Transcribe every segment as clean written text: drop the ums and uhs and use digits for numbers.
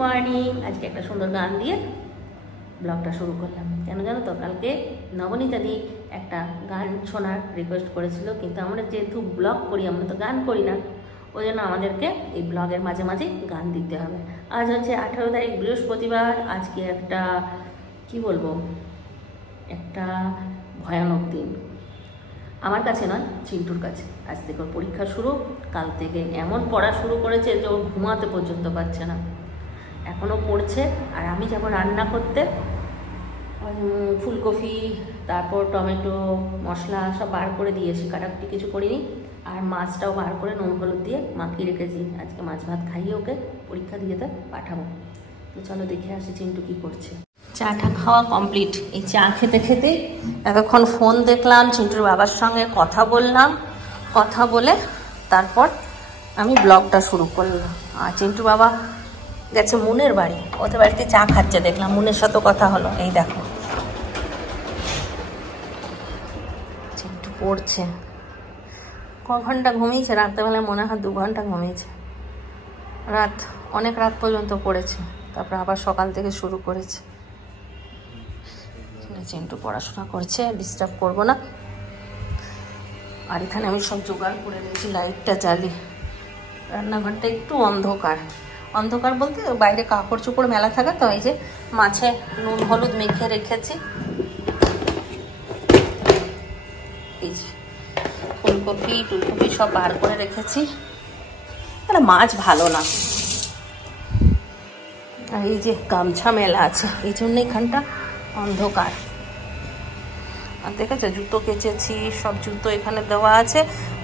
Morning. আজকে একটা সুন্দর গান দিয়ে ব্লগটা শুরু করলাম। কেন জানো তো, কালকে নবনীতাদি একটা গান শোনার রিকোয়েস্ট করেছিল, কিন্তু আমরা যেহেতু ব্লগ করি, আমরা তো গান করি না, ওই জন্য আমাদেরকে এই ব্লগের মাঝে মাঝে গান দিতে হবে। আজ হচ্ছে 18 তারিখ বৃহস্পতিবার। আজকে একটা কি বলবো, একটা ভয়ানক দিন। আমার কাছে নয়, চিন্টুর কাছে। আজ থেকে ওর পরীক্ষা শুরু। কাল থেকে এমন পড়া শুরু করেছে যে ও ঘুমাতে পর্যন্ত পারছে না, এখনও পড়ছে। আর আমি যাব রান্না করতে, ফুলকপি তারপর টমেটো মশলা সব বার করে দিয়েছি, কাটাকুটি কিছু করিনি। আর মাছটাও বার করে নুন হলুদ দিয়ে মাখিয়ে রেখেছি। আজকে মাছ ভাত খাইয়ে ওকে পরীক্ষা দিয়েতে পাঠাবো। তো চলো দেখে আসি চিন্টু কি করছে। চাটা খাওয়া কমপ্লিট। এই চা খেতে খেতে এতক্ষণ ফোন দেখলাম, চিন্টুর বাবার সঙ্গে কথা বললাম, কথা বলে তারপর আমি ব্লগটা শুরু করলাম। আর চিন্টুর বাবা গেছে মুনের বাড়ি, ওদের বাড়িতে চা খাচ্ছে দেখলাম, মুনের সাথে কথা হলো। এই দেখো চিন্টু পড়ছে। ক ঘন্টা ঘুমিয়েছে রাত্রেবেলায়? মনে হয় 2 ঘন্টা ঘুমিয়েছে। অনেক রাত পর্যন্ত পড়েছে, তারপর আবার সকাল থেকে শুরু করেছে। চিন্টু পড়াশোনা করছে, ডিস্টার্ব করবো না। আর এখানে আমি সব জোগাড় করে নিয়েছি, লাইটটা জ্বালিয়ে। রান্নাঘরটা একটু অন্ধকার, অন্ধকার বলতে বাইরে কাপড় চোপড় মেলা থাকে তো। এই যে মাছে নুন হলুদ মেখে রেখেছি, এই যে ফুলকপি টুলকপি সব বার করে রেখেছি। তাহলে মাছ ভালো না। আর এই যে গামছা মেলা আছে, এই জন্য এখানটা অন্ধকার। আর দেখেছো জুতো কেচেছি, সব জুতো এখানে দেওয়া আছে।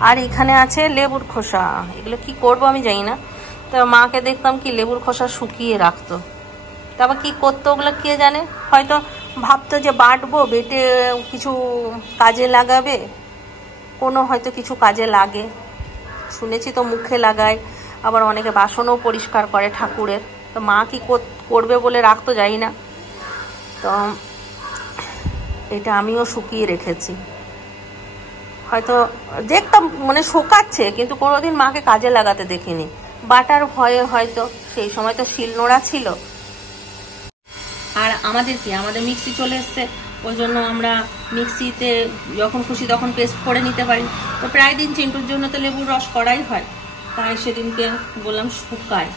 আর এখানে আছে লেবুর খোসা। এগুলো কি করব আমি জানি না। তো মাকে দেখতাম কি লেবুর খোসা শুকিয়ে রাখতো, তারপর কি করতো ওগুলো কে জানে। হয়তো ভাবতো যে বাটবো, বেটে কিছু কাজে লাগাবে, কোনো হয়তো কিছু কাজে লাগে। শুনেছি তো মুখে লাগায়, আবার অনেকে বাসনও পরিষ্কার করে ঠাকুরের। তো মা কি করবে বলে রাখতো জানি না। তো এটা আমিও শুকিয়ে রেখেছি। হয়তো দেখতাম মানে শোকাচ্ছে, কিন্তু কোনোদিন মাকে কাজে লাগাতে দেখিনি, বাটার ভয়ে হয়তো। সেই সময় তো শিলনোড়া ছিল। আর আমাদের মিক্সি চলে এসছে, ওই জন্য আমরা মিক্সিতে যখন খুশি তখন পেস্ট করে নিতে পারি। তো প্রায় দিন চিন্টুর জন্য তো লেবুর রস করাই হয়, তাই সেদিনকে বললাম শুকায়,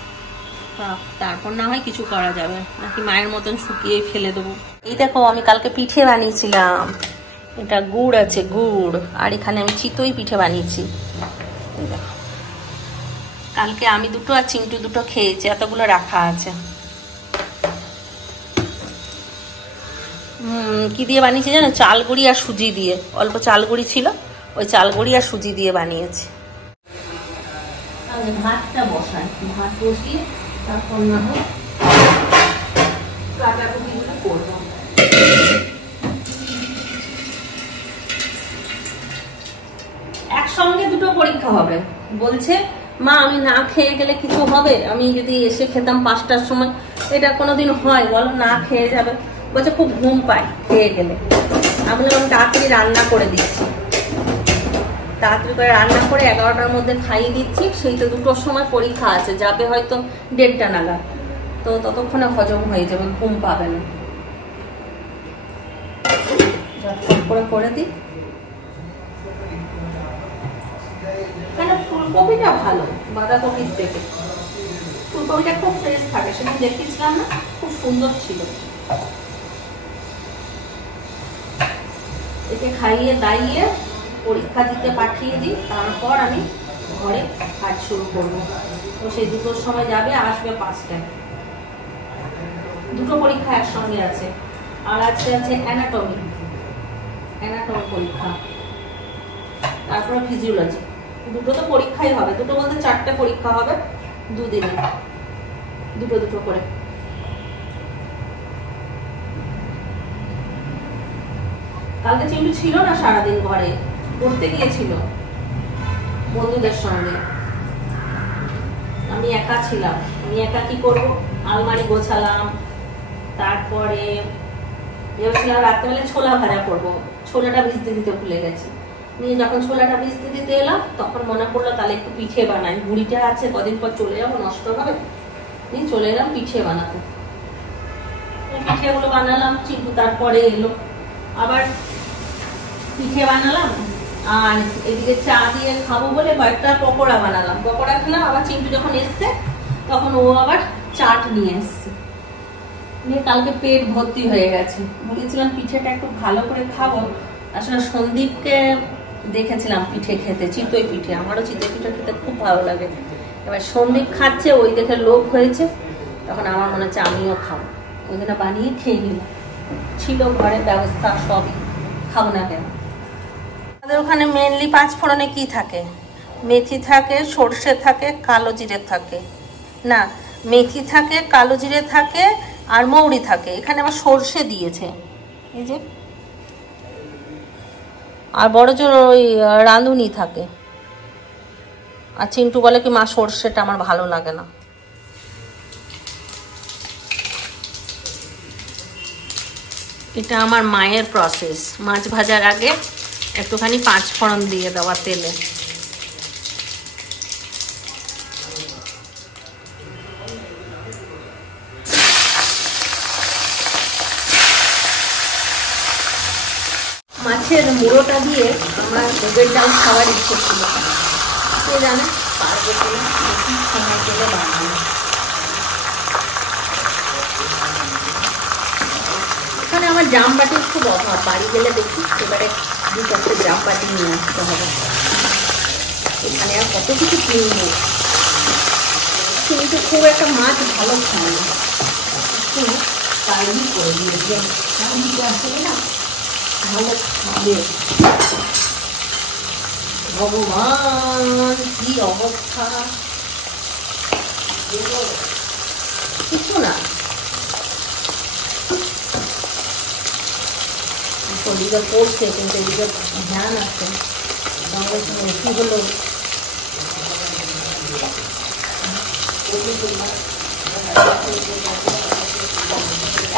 তারপর না হয় কিছু করা যাবে, নাকি মায়ের মতন শুকিয়ে ফেলে দেবো। এই দেখো আমি কালকে পিঠে বানিয়েছিলাম। এটা গুড় আছে, গুড়। আর এখানে আমি চিতই পিঠে বানিয়েছি। এই দেখো, কালকে আমি 2টো আর চিন্টু 2টো খেয়েছি, এতগুলো রাখা আছে। কি দিয়ে বানিয়েছি জানো? চালগুড়ি আর সুজি দিয়ে। অল্প চালগুড়ি ছিল, ওই চালগুড়ি আর সুজি দিয়ে বানিয়েছি। ভাতটা বসাই, ভাত বসিয়ে তারপর না হয় কাটাকুটিগুলো করবো। একসঙ্গে 2টো পরীক্ষা হবে বলছে। মা আমি না খেয়ে গেলে কিছু হবে? আমি যদি এসে খেতাম 5টার সময়, এটা কোনোদিন হয় বলো? না খেয়ে যাবে বলছে, খুব ঘুম পায় খেয়ে গেলে। আমি তাড়াতাড়ি রান্না করে দিচ্ছি, তাড়াতাড়ি করে রান্না করে 11টার মধ্যে খাইয়ে দিচ্ছি। সেই তো 2টোর সময় পরীক্ষা আছে, যাবে হয়তো 1:30টা নাগাদ। তো ততক্ষণে হজম হয়ে যাবে, ঘুম পাবে না। করে দিই। ফুলকপিটা ভালো বাঁধাকপির থেকে, ফুলকপিটা খুব ফ্রেশ থাকে। সেদিন দেখেছিলাম না, খুব সুন্দর ছিল। একে খাইয়ে দাইয়ে পরীক্ষা দিতে পাঠিয়ে দিই, তারপর আমি ঘরে কাজ শুরু করবো। তো সেই 2টোর সময় যাবে, আসবে 5টায়। 2টো পরীক্ষা একসঙ্গে আছে। আর আজকে আছে অ্যানাটমি পরীক্ষা, তারপরে ফিজিওলজি। 2টো তো পরীক্ষাই হবে। 2টো বলতে 4টে পরীক্ষা হবে 2 দিনে, 2টো করে। কালকে চিন্টু ছিল না সারাদিন, ঘরে পড়তে গিয়েছিল বন্ধুদের সঙ্গে। আমি একা ছিলাম। আমি একা কি করবো? আলমারি গোছালাম, তারপরে ভেবেছিলাম রাত্রেবেলা ছোলা ভাজা করবো। ছোলাটা ভিজতে দিতে ভুলে গেছি। নিয়ে যখন ছোলাটা ভিজতে দিতে এলাম, তখন মনে পড়লো তাহলে একটু পিঠে বানাই। বুড়িটা আছে, কদিন পর চলে যাবো, নষ্ট হবে। নিয়ে চলে এলাম পিঠে বানাতে। পিঠেগুলো বানালাম, চিন্টু তারপরে এলো, আবার পিঠে বানালাম, আর এদিকে চা দিয়ে খাবো বলে কয়েকটা পকোড়া বানালাম। পকোড়া খেলাম, আবার চিন্টু যখন এসছে তখন ও আবার চাট নিয়ে এসছে, নিয়ে কালকে পেট ভর্তি হয়ে গেছে। বলেছিলাম পিঠেটা একটু ভালো করে খাবো। আসলে সন্দীপকে দেখেছিলাম পিঠে খেতে, চিতই পিঠে, আমারও চিতই পিঠে খেতে খুব ভালো লাগে। এবার সন্দীপ খাচ্ছে, ওই দেখে লোভ হয়েছে, তখন আমার মনে হচ্ছে আমিও খাবো, ওই জন্য বানিয়ে খেয়ে নিলাম। ছিল ঘরের ব্যবস্থা সবই, খাবো না কেন। আমাদের ওখানে মেনলি পাঁচ ফোড়নে কি থাকে? মেথি থাকে, সর্ষে থাকে, কালো জিরে থাকে, না মেথি থাকে, কালো জিরে থাকে আর মৌরি থাকে। এখানে আবার সর্ষে দিয়েছে, এই যে, আর বড় জোর ওই রাঁধুনি থাকে। আর চিন্টু বলে কি মা সর্ষেটা আমার ভালো লাগে না। এটা আমার মায়ের প্রসেস, মাছ ভাজার আগে একটুখানি পাঁচ ফোড়ন দিয়ে দেওয়া তেলে। মাছের মুড়োটা দিয়ে আমার মুগের ডাল খাওয়ার ইচ্ছে ছিল, কে জানে পারবো কিনা, বেশি সময় পেলে বানাবো। এখানে আমার জামবাটির খুব অভাব, বাড়ি গেলে দেখি এবারে 2-4টে জামবাটি নিয়ে আসতে হবে। এখানে আর কত কিছু কিনবো, কিন্তু খুব একটা মাছ ভালো খায় না, একটু তাই করে দিয়েছে আসলে না ভালো খাবে। ভগবান কি অবস্থা, কিছু না, শরীরে পড়ছে কিন্তু এদিকে ধ্যান আছে। সঙ্গে সঙ্গে কি হলো,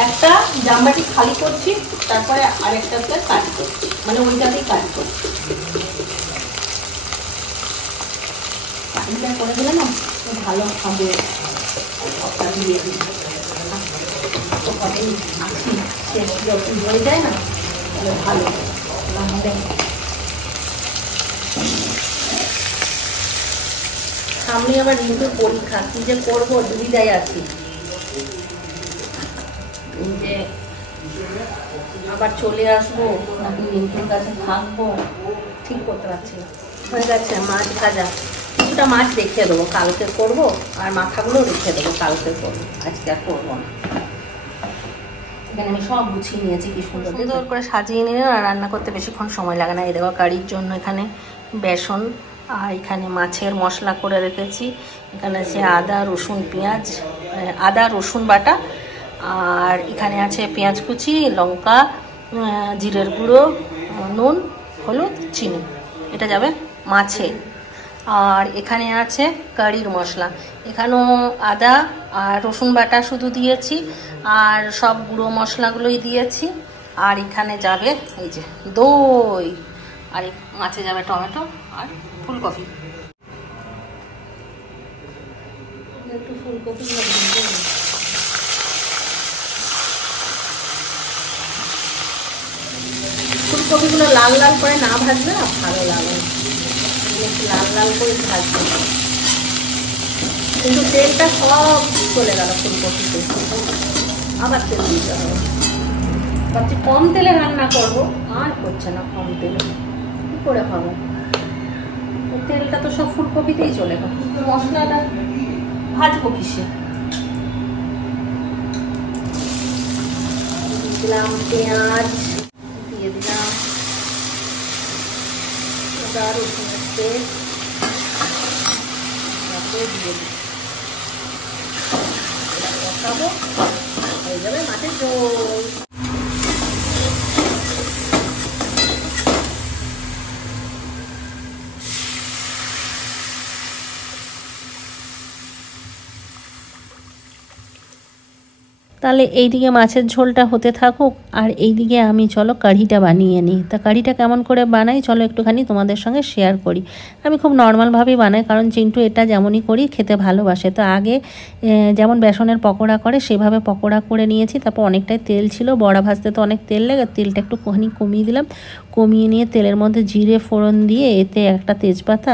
একটা জামবাটি খালি করছি, তারপরে আরেকটাতে কাট করছি, মানে ওইটাতেই কাট করছি। পানিটা করে দিলে না ভালো হবে, দিয়ে দিই হয়ে যায় না, তাহলে ভালো। সামনে আবার রিন্টুর পরীক্ষা, কি যে করবো দুবিধায় আছি, যে আবার চলে আসবো নাকি রিন্টুর কাছে থাকবো ঠিক করতে পারছি না। হয়ে গেছে মাছ ভাজা, কিছুটা মাছ রেখে দেবো, কালকে করবো, আর মাথাগুলো রেখে দেবো, কালকে করবো, আজকে আর করবো না। এখানে আমি সব গুছিয়ে নিয়েছি, কি সুন্দর সুন্দর করে সাজিয়ে নিয়ে আর রান্না করতে বেশিক্ষণ সময় লাগে না। এই দেখো কারির জন্য এখানে বেসন, আর এখানে মাছের মশলা করে রেখেছি। এখানে আছে আদা রসুন পেঁয়াজ, আদা রসুন বাটা, আর এখানে আছে পেঁয়াজ কুচি, লঙ্কা, জিরের গুঁড়ো, নুন, হলুদ, চিনি, এটা যাবে মাছে। আর এখানে আছে কারির মশলা, এখানেও আদা আর রসুন বাটা শুধু দিয়েছি, আর সব গুঁড়ো মশলাগুলোই দিয়েছি। আর এখানে যাবে এই যে দই, আর মাছে যাবে টমেটো আর ফুলকপি। একটু ফুলকপি ফুলকপিগুলো লাল লাল করে না ভাজলে না ভালো লাগে, লাল লাল করে ভাজবে, কিন্তু তেলটা সব চলে গেল ফুলকপিতে, আবার তেল দিতে হবে। ভাবছি কম তেলে রান্না করবো, আর করছে না কম তেলে, কি করে হবে, তেলটা তো সব ফুলকপিতেই চলে গেল, মশলাটা ভাজবো কিসে। দিলাম পেঁয়াজ, দিয়ে দিলাম আদা রসুনের পেস্ট, দিয়ে দিই বসাবো, হয়ে যাবে মাছের ঝোল। তাহলে এইদিকে মাছের ঝোলটা হতে থাকুক, আর এইদিকে আমি চলো কারিটা বানিয়ে নিই। তা কারিটা কেমন করে বানাই চলো একটুখানি তোমাদের সঙ্গে শেয়ার করি। আমি খুব নর্মালভাবেই বানাই, কারণ চিন্টু এটা যেমনই করি খেতে ভালোবাসে। তো আগে যেমন বেসনের পকোড়া করে সেভাবে পকোড়া করে নিয়েছি। তারপর অনেকটাই তেল ছিল, বড়া ভাজতে তো অনেক তেল লাগে, তেলটা একটুখানি কমিয়ে দিলাম। কমিয়ে নিয়ে তেলের মধ্যে জিরে ফোড়ন দিয়ে এতে একটা তেজপাতা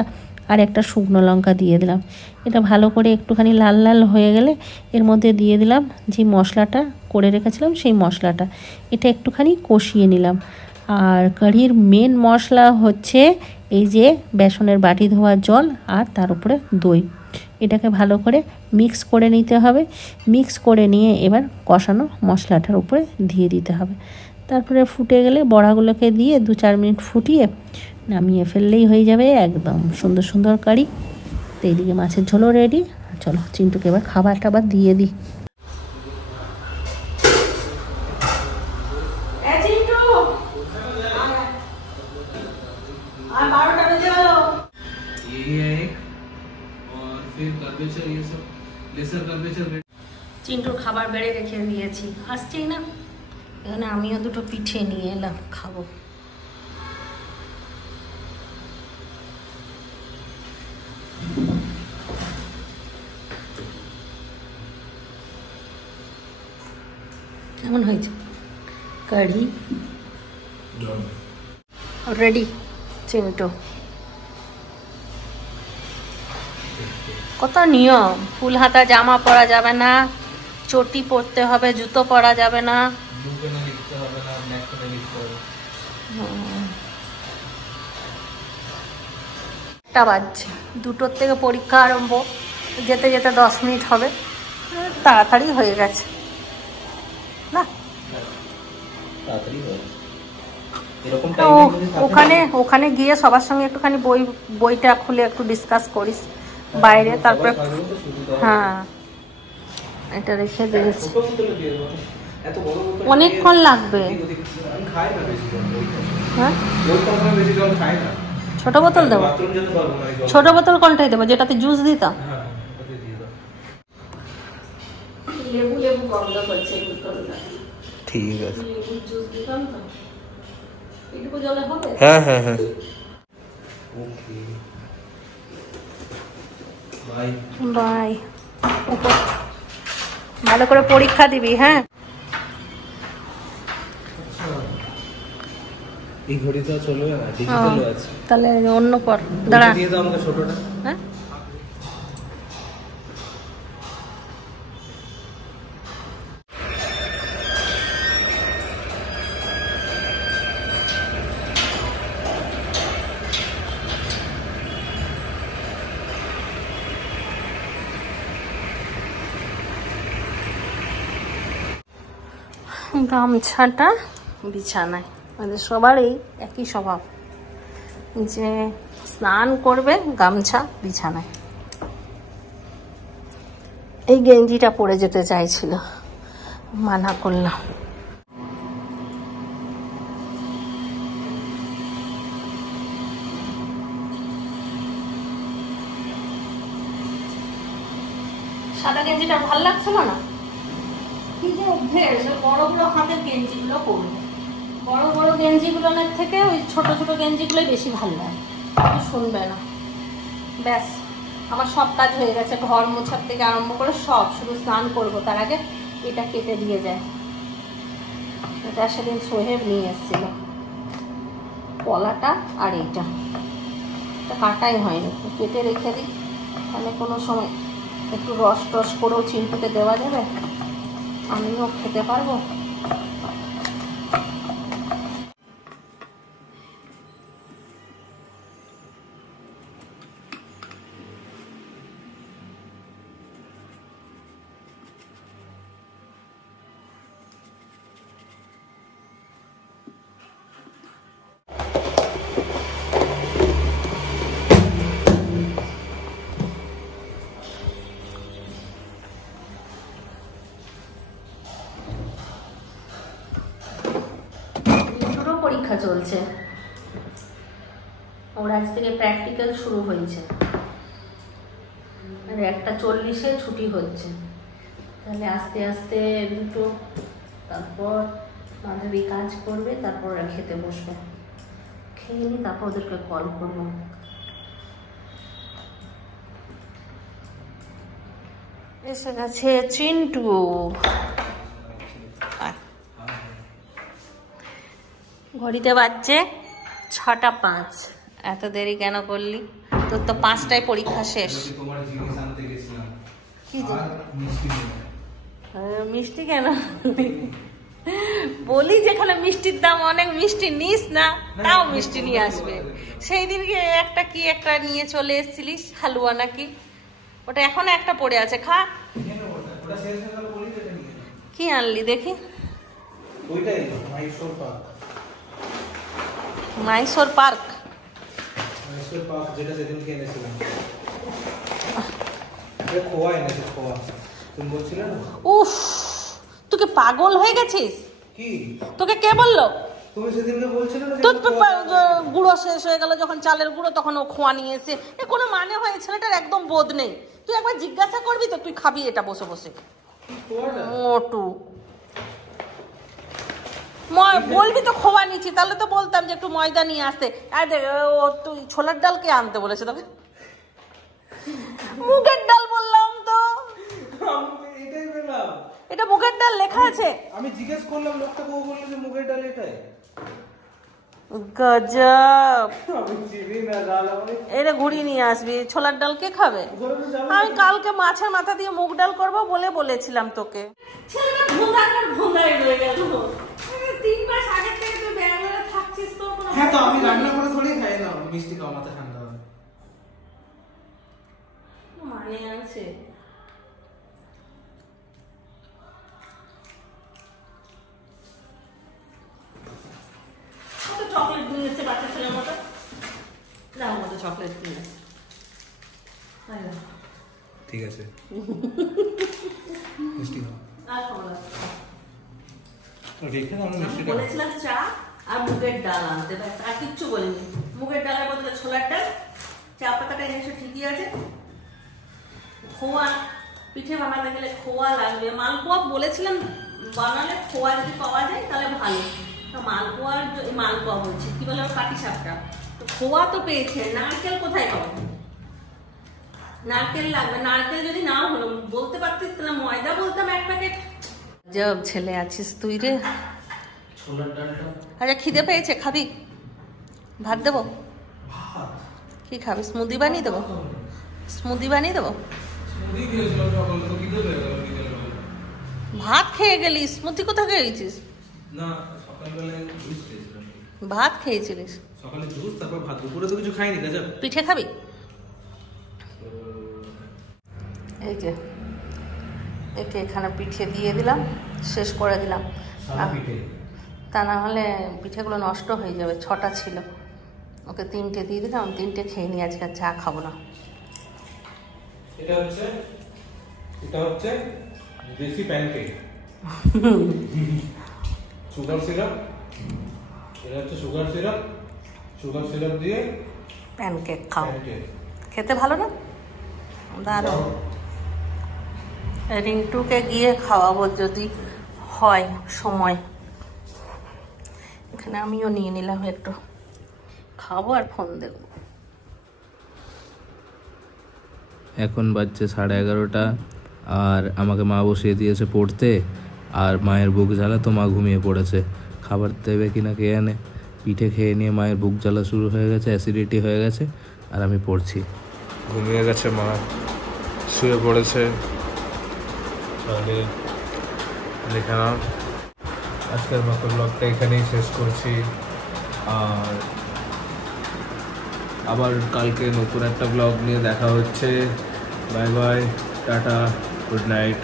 আর একটা শুকনো লঙ্কা দিয়ে দিলাম। এটা ভালো করে একটুখানি লাল লাল হয়ে গেলে এর মধ্যে দিয়ে দিলাম যে মশলাটা করে রেখেছিলাম, সেই মশলাটা এটা একটুখানি কষিয়ে নিলাম। আর কারির মেন মশলা হচ্ছে এই যে বেসনের বাটি ধোয়া জল আর তার উপরে দই। এটাকে ভালো করে মিক্স করে নিতে হবে। মিক্স করে নিয়ে এবার কষানো মশলাটার উপরে দিয়ে দিতে হবে। তারপরে ফুটে গেলে বড়াগুলোকে দিয়ে 2-4 মিনিট ফুটিয়ে নামিয়ে ফেললেই হয়ে যাবে একদম সুন্দর সুন্দর কারি। তো এইদিকে মাছের ঝোলও রেডি। চলো চিন্টুকে এবার খাবার টাবার দিয়ে দিই। চিন্টুর খাবার বেড়ে রেখে দিয়েছি, আসছেই না। এখানে আমিও দুটো পিঠে নিয়ে এলাম, খাবো। কেমন হয়েছে কারি? রেডি চিন্টু। কত নিয়ম, ফুল হাতা জামা পরা যাবে না, চটি পরতে হবে, জুতো পরা যাবে না। একটা বাজছে, 2টোর থেকে পরীক্ষা আরম্ভ, যেতে যেতে 10 মিনিট হবে। তাড়াতাড়ি হয়ে গেছে না? ওখানে গিয়ে সবার সঙ্গে একটুখানি বইটা খুলে একটু ডিসকাস করিস বাইরে, তারপরে হ্যাঁ এটা রেখে দিয়েছি। অনেকক্ষণ লাগবে। হ্যাঁ ছোট বোতল দেবো? ছোট বোতল কোনটাই দেবো, যেটাতে জুস দিতাম? লেবু লেবু গন্ধ করছে বোতলটা। ঠিক আছে, লেবুর জুস দিতাম তো। এটুকু জলে হবে? হ্যাঁ হ্যাঁ হ্যাঁ। Okay bye bye. ভালো করে পরীক্ষা দিবি। হ্যাঁ এই ঘড়িটা চলবে না, ডিজিটাল আছে। তাহলে অন্য পর দাঁড়া দিয়ে দাও আমাকে ছোটটা। হ্যাঁ গামছাটা বিছানায়, আমাদের সবারই একই স্বভাব যে স্নান করবে গামছা বিছানায়। এই গেঞ্জিটা পরে যেতে চাইছিল, মানা করলাম। সাদা গেঞ্জিটা ভাল লাগছিল না, কি যে অভ্যেস বড় বড় হাতের গেঞ্জিগুলো পরবে। বড় বড় গেঞ্জিগুলোর থেকে ওই ছোট ছোট গেঞ্জিগুলোই বেশি ভালো লাগে, শুনবে না। ব্যাস আমার সব কাজ হয়ে গেছে, ঘর মোছার থেকে আরম্ভ করে সব, শুধু স্নান করবো তার আগে এটা কেটে দিয়ে যায়। এটা সেদিন সোহেব নিয়ে এসেছিল, কলাটা আর এটা কাটাই হয়নি, কেটে রেখে দিই, তাহলে কোনো সময় একটু রস টস করেও চিন্টুকে দেওয়া যাবে, আমিও খেতে পারবো। পরীক্ষা চলছে, ওর আজ থেকে প্র্যাকটিক্যাল শুরু হয়েছে, আর 1:40 ছুটি হচ্ছে। তা তাহলে আস্তে আস্তে দুটো, তারপর মাধবী কাজ করবে, তারপর ওরা খেতে বসবে। খেয়ে নি, তারপর ওদেরকে কল করবো। এসে গেছে চিন্টু। ঘড়িতে বাজছে 6:05। এত দেরি কেন করলি? তোর তো 5টায় পরীক্ষা শেষ। কি মিষ্টি কেন বলি? যেখানে মিষ্টির দাম অনেক, মিষ্টি নিস না, তাও মিষ্টি নিয়ে আসবে। সেই দিনকে একটা নিয়ে চলে এসেছিলিস, হালুয়া নাকি, ওটা এখনো একটা পড়ে আছে, খা। কি আনলি দেখি? মাইসোর পার্ক। যেটা সেদিনকে এনেছিলাম, খোয়া এনেছে, খোয়া। তুমি বলছিলে না? উফ, তুই পাগল হয়ে গেছিস? কি তোকে কে বললো? তুমি সেদিনকে বলছিলে না তোর গুঁড়ো শেষ হয়ে গেল যখন, চালের গুঁড়ো, তখন ও খোয়া নিয়ে এসে। এ কোনো মানে হয়? ছেলেটার একদম বোধ নেই। তুই একবার জিজ্ঞাসা করবি তো, তুই খাবি এটা বসে বসে। মোটু বলবি তো খোয়া নিচ্ছি, তাহলে তো বলতাম যে একটু ময়দা নিয়ে আসতে। আর ও তুই ছোলার ডাল কে আনতে বলেছে তোকে? মুগের ডাল বললাম তো, এটাই বললাম। এটা মুগের ডাল লেখা আছে। আমি জিজ্ঞেস করলাম লোকটাকে, ও বলল যে মুগের ডাল এটাই। গজব। এটা ঘুরিয়ে নিয়ে আসবি। ছোলার ডাল কে খাবে? আমি কালকে মাছের মাথা দিয়ে মুগ ডাল করবো বলেছিলাম তোকে। আমি রান্না করে থোড়ি খাই না, মিষ্টি খাওয়া মাথা ঠান্ডা হবে। মানে আছে চকলেট নিয়ে এসছে বাচ্চা ছেলের মতো। না, ওর মতো চকলেট নিয়ে এসছে। ঠিক আছে, মিষ্টি খাও। বলেছিলাম চা আর মুগের ডাল আনতে, ব্যাস আর কিচ্ছু বলিনি। মুগের ডালের বদলে ছোলার ডাল, চা পাতাটা এনেছে ঠিকই আছে। খোয়া, পিঠে বানাতে গেলে খোয়া লাগবে। মালপোয়া বলেছিলাম বানালে খোয়া যদি পাওয়া যায় তাহলে ভালো। মালপোয়া বলছি, কি বলে পাটি সাপটা। তো খোয়া তো পেয়েছে, নারকেল কোথায় পাবো? নারকেল লাগবে। নারকেল যদি না হলো বলতে পারতিস, তাহলে ময়দা বলতাম 1 প্যাকেট। জব ছেলে আছিস তুই রে। আচ্ছা, খিদে পেয়েছে, খাবি? ভাত দেবো? কি খাবি? স্মুদি বানিয়ে দেবো? স্মুদি বানিয়ে দেবো? ভাত খেয়ে গেলি, স্মুদি কোথা খেয়েছিস? না, সকালবেলায় জুস খেয়েছিলাম। ভাত খেয়েছিলিস? সকালে জুস, তারপর ভাত। দুপুরে তো কিছু খাইনি। গজব। পিঠে খাবি? এই যে একে এখানে পিঠে দিয়ে দিলাম, শেষ করে দিলাম। তা না হলে পিঠেগুলো নষ্ট হয়ে যাবে। 6টা ছিল, ওকে 3টে দিয়ে দিলাম। 3টে খেয়ে নিয়ে আজকে চা খাবো না। এটা হচ্ছে দেশি প্যানকেক। সুগার সিরাপ, এটা হচ্ছে সুগার সিরাপ দিয়ে প্যানকেক খাও। খেতে ভালো না? দারুণ। রিন্টুকে গিয়ে খাওয়াবো যদি হয় সময়। এখানে আমিও নিয়ে নিলাম একটু, খাবো আর ফোন দেব। এখন বাজছে 11:30, আর আমাকে মা বসিয়ে দিয়েছে পড়তে। আর মায়ের বুক জ্বালা, তো মা ঘুমিয়ে পড়েছে। খাবার দেবে কিনা কে জানে। পিঠে খেয়ে নিয়ে মায়ের বুক জ্বালা শুরু হয়ে গেছে, অ্যাসিডিটি হয়ে গেছে, আর আমি পড়ছি। ঘুমিয়ে গেছে মা, শুয়ে পড়েছে। তাহলে লিখে নাও। আজকের মতো ব্লগটা এখানেই শেষ করছি, আর আবার কালকে নতুন একটা ব্লগ নিয়ে দেখা হচ্ছে। Bye bye, tata, good night,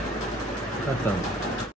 খতম।